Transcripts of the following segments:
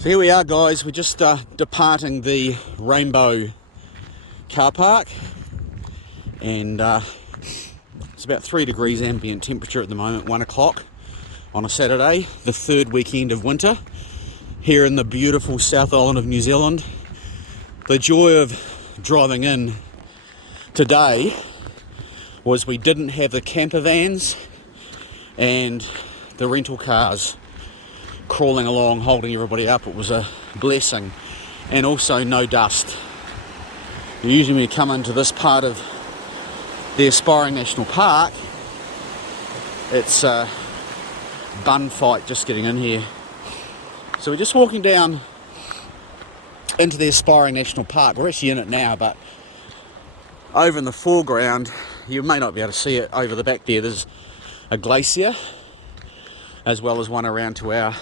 So here we are, guys. We're just departing the Rainbow car park, and it's about 3 degrees ambient temperature at the moment, 1 o'clock on a Saturday, the third weekend of winter here in the beautiful South Island of New Zealand. The joy of driving in today was we didn't have the camper vans and the rental cars crawling along holding everybody up. It was a blessing, and also no dust. Usually when you come into this part of the Aspiring National Park, it's a bun fight just getting in here. So we're just walking down into the Aspiring National Park. We're actually in it now, but over in the foreground, you may not be able to see it, over the back there's a glacier, as well as one around to our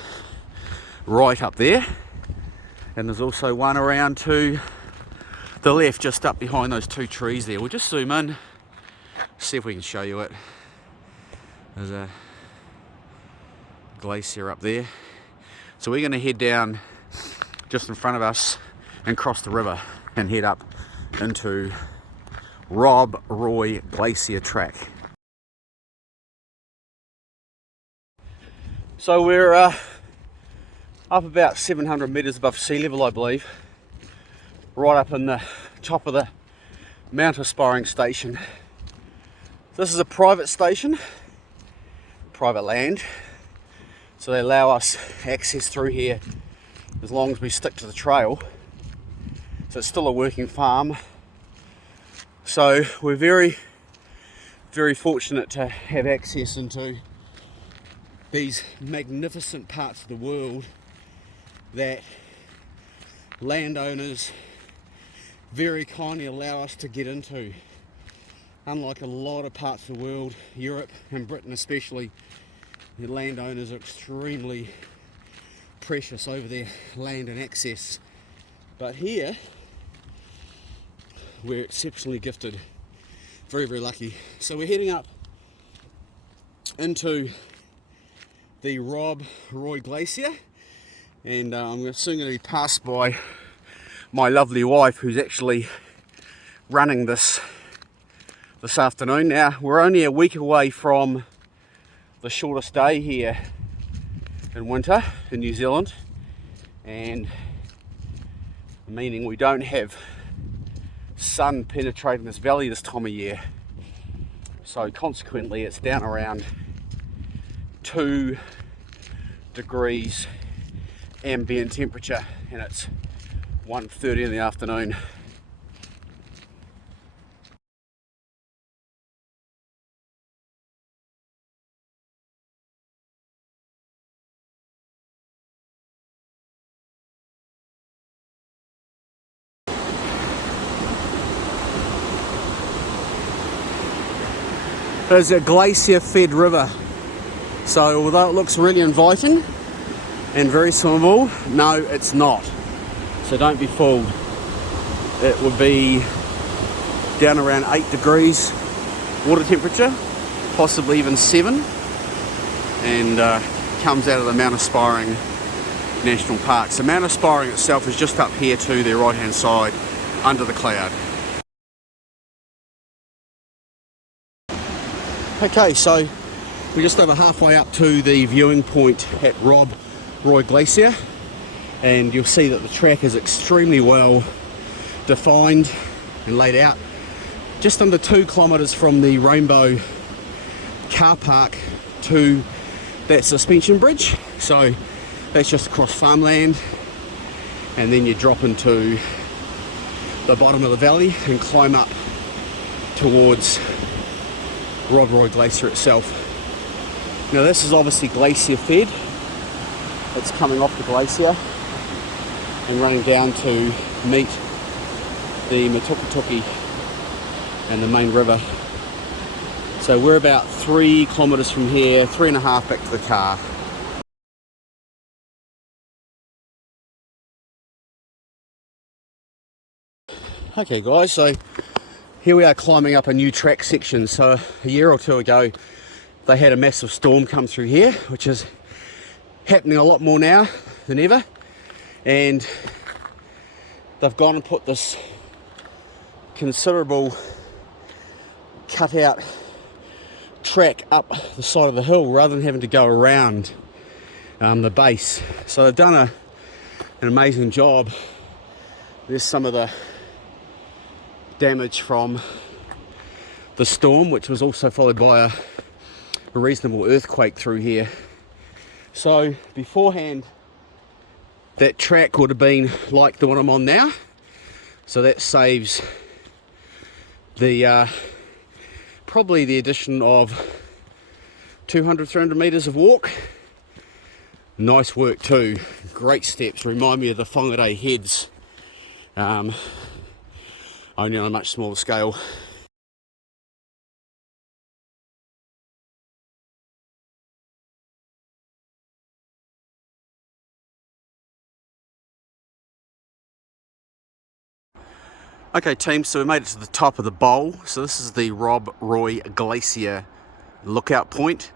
right up there, and there's also one around to the left just up behind those 2 trees there. We'll just zoom in, see if we can show you it. There's a glacier up there, so we're going to head down just in front of us and cross the river and head up into Rob Roy Glacier Track. So we're up about 700 metres above sea level, I believe, right up in the top of the Mount Aspiring station. This is a private station, private land, so they allow us access through here as long as we stick to the trail. So it's still a working farm, so we're very, very fortunate to have access into these magnificent parts of the world that landowners very kindly allow us to get into. Unlike a lot of parts of the world, Europe and Britain especially, the landowners are extremely precious over their land and access. But here, we're exceptionally gifted, very, very lucky. So we're heading up into the Rob Roy Glacier, and I'm soon going to be passed by my lovely wife, who's actually running this afternoon. Now, we're only a week away from the shortest day here in winter in New Zealand, and meaning we don't have sun penetrating this valley this time of year. So consequently, it's down around 2 degrees ambient temperature, and it's 1:30 in the afternoon. There's a glacier-fed river, so although it looks really inviting and very swimmable, no, it's not. So don't be fooled. It would be down around 8 degrees water temperature, possibly even 7, and comes out of the Mount Aspiring National Park. So Mount Aspiring itself is just up here to the right hand side under the cloud. Okay, so we're just over halfway up to the viewing point at Rob Roy Glacier, and you'll see that the track is extremely well defined and laid out. Just under 2 kilometres from the Rainbow car park to that suspension bridge, so that's just across farmland, and then you drop into the bottom of the valley and climb up towards Rob Roy Glacier itself. Now this is obviously glacier fed. It's coming off the glacier and running down to meet the Matukituki and the main river. So we're about 3 kilometres from here, 3.5 back to the car. Okay guys, so here we are climbing up a new track section. So a year or 2 ago they had a massive storm come through here, which is happening a lot more now than ever, And they've gone and put this considerable cut-out track up the side of the hill rather than having to go around the base. So they've done an amazing job. There's some of the damage from the storm, which was also followed by a reasonable earthquake through here. So beforehand, that track would have been like the one I'm on now. So that saves the probably the addition of 200-300 metres of walk. Nice work too, great steps, remind me of the Whangarei heads, only on a much smaller scale. Okay team, so we made it to the top of the bowl. So this is the Rob Roy Glacier lookout point.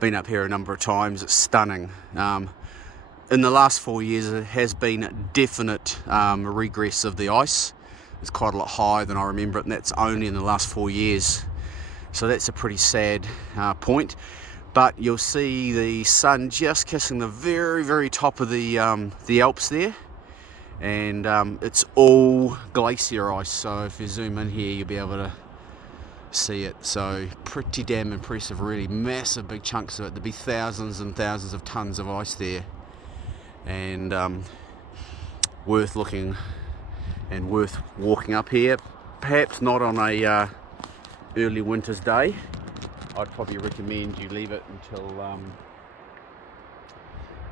Been up here a number of times, it's stunning. In the last 4 years it has been definite regress of the ice. It's quite a lot higher than I remember it, and that's only in the last 4 years. So that's a pretty sad point. But you'll see the sun just kissing the very, very top of the Alps there. And it's all glacier ice, so if you zoom in here you'll be able to see it. So pretty damn impressive, really massive big chunks of it. There'll be thousands and thousands of tons of ice there, and worth looking and worth walking up here. Perhaps not on a early winter's day. I'd probably recommend you leave it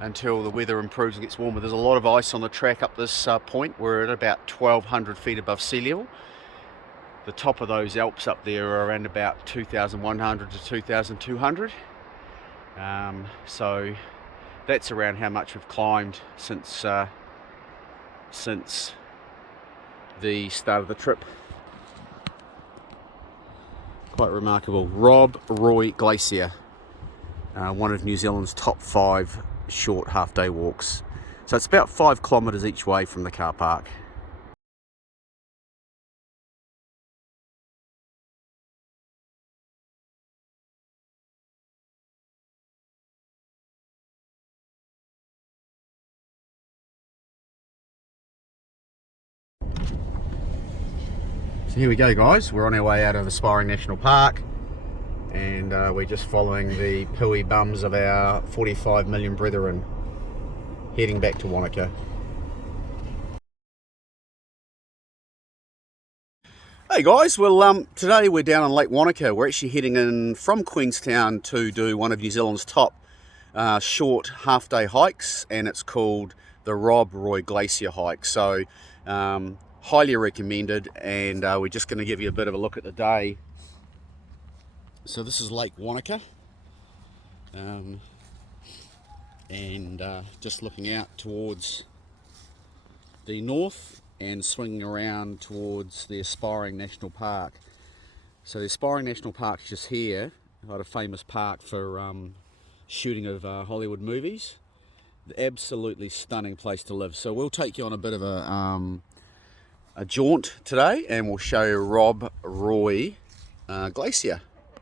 until the weather improves and gets warmer. There's a lot of ice on the track up this point. We're at about 1,200 feet above sea level. The top of those Alps up there are around about 2,100 to 2,200. So that's around how much we've climbed since the start of the trip. Quite remarkable. Rob Roy Glacier, one of New Zealand's top 5 short half-day walks. So it's about 5 kilometres each way from the car park. So here we go guys, we're on our way out of Aspiring National Park, and we're just following the pooey bums of our 45 million brethren, heading back to Wanaka. Hey guys, well today we're down on Lake Wanaka. We're actually heading in from Queenstown to do one of New Zealand's top short half-day hikes, and it's called the Rob Roy Glacier hike. So highly recommended, and we're just going to give you a bit of a look at the day. So this is Lake Wanaka, and just looking out towards the north and swinging around towards the Aspiring National Park. So the Aspiring National Park is just here, quite a famous park for shooting of Hollywood movies. Absolutely stunning place to live. So we'll take you on a bit of a jaunt today, and we'll show you Rob Roy Glacier.